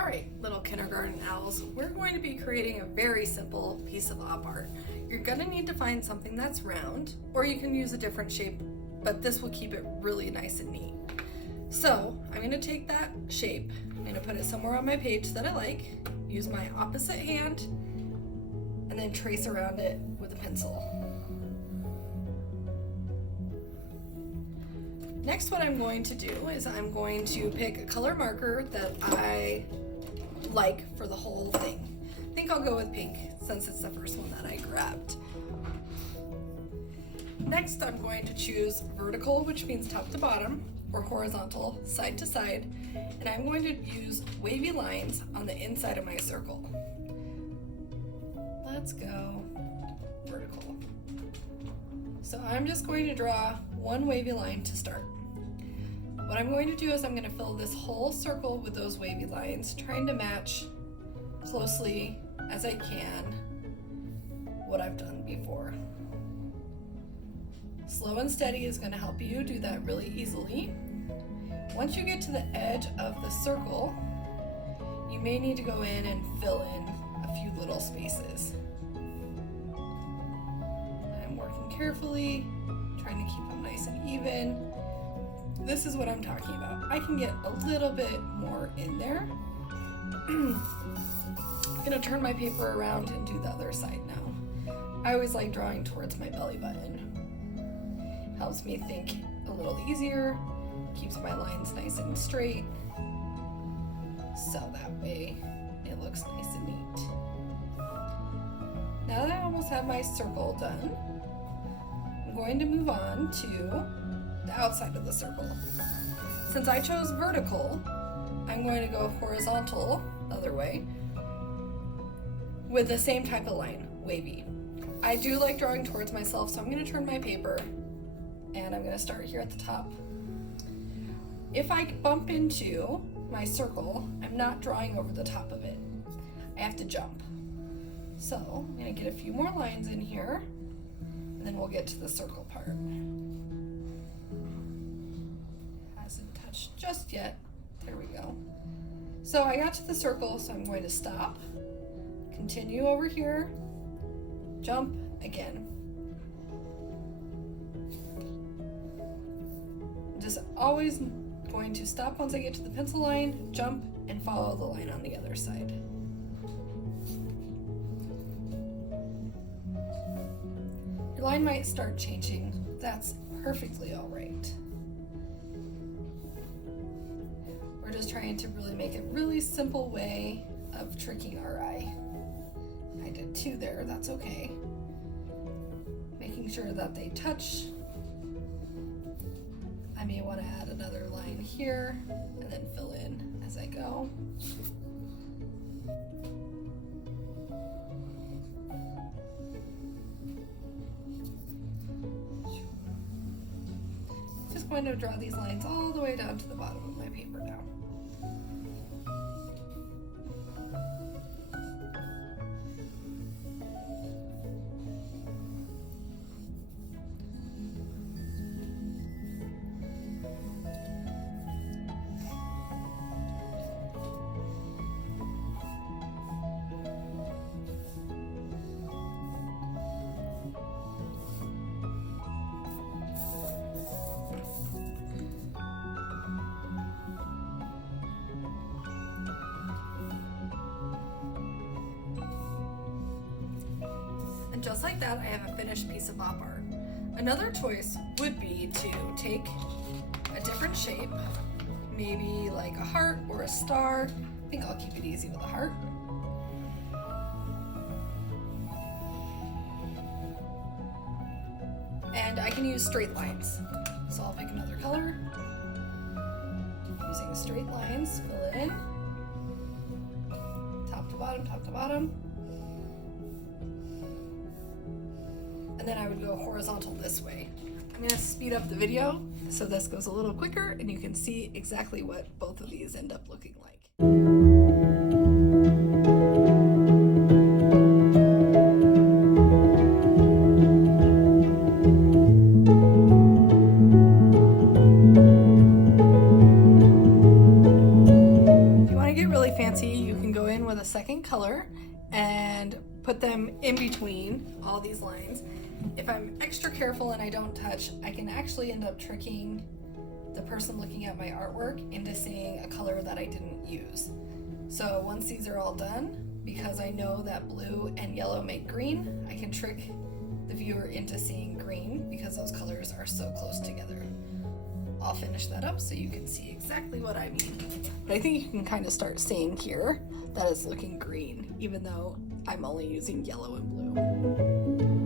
All right, little kindergarten owls, we're going to be creating a very simple piece of op art. You're gonna need to find something that's round, or you can use a different shape, but this will keep it really nice and neat. So I'm gonna take that shape, I'm gonna put it somewhere on my page that I like, use my opposite hand, and then trace around it with a pencil. Next, what I'm going to do is I'm going to pick a color marker that I like for the whole thing. I think I'll go with pink since it's the first one that I grabbed. Next, I'm going to choose vertical, which means top to bottom, or horizontal, side to side, and I'm going to use wavy lines on the inside of my circle. Let's go vertical. So I'm just going to draw one wavy line to start. What I'm going to do is I'm going to fill this whole circle with those wavy lines, trying to match closely as I can what I've done before. Slow and steady is going to help you do that really easily. Once you get to the edge of the circle, you may need to go in and fill in a few little spaces. I'm working carefully, trying to keep them nice and even. This is what I'm talking about. I can get a little bit more in there. I'm gonna turn my paper around and do the other side now. I always like drawing towards my belly button. Helps me think a little easier, keeps my lines nice and straight, so that way it looks nice and neat. Now that I almost have my circle done, I'm going to move on to the outside of the circle. Since I chose vertical, I'm going to go horizontal the other way with the same type of line, wavy. I do like drawing towards myself, so I'm going to turn my paper and I'm going to start here at the top. If I bump into my circle, I'm not drawing over the top of it. I have to jump. So I'm going to get a few more lines in here and then we'll get to the circle part. Hasn't touched just yet. There we go. So I got to the circle, so I'm going to stop, continue over here, jump again. I'm just always going to stop once I get to the pencil line, jump, and follow the line on the other side. Your line might start changing. That's perfectly all right. We're just trying to really make a really simple way of tricking our eye. I did two there, that's okay. Making sure that they touch. I may want to add another line here and then fill in as I go. Just going to draw these lines all the way down to the bottom of my paper now. And just like that, I have a finished piece of op art. Another choice would be to take a different shape, maybe like a heart or a star. I think I'll keep it easy with a heart. And I can use straight lines. So I'll pick another color. Using straight lines, fill it in. Top to bottom, top to bottom. And then I would go horizontal this way. I'm gonna speed up the video so this goes a little quicker and you can see exactly what both of these end up looking like. If you wanna get really really fancy, you can go in with a second color and put them in between all these lines. If I'm extra careful and I don't touch, I can actually end up tricking the person looking at my artwork into seeing a color that I didn't use. So once these are all done, because I know that blue and yellow make green, I can trick the viewer into seeing green because those colors are so close together. I'll finish that up so you can see exactly what I mean. But I think you can kind of start seeing here that it's looking green, even though I'm only using yellow and blue.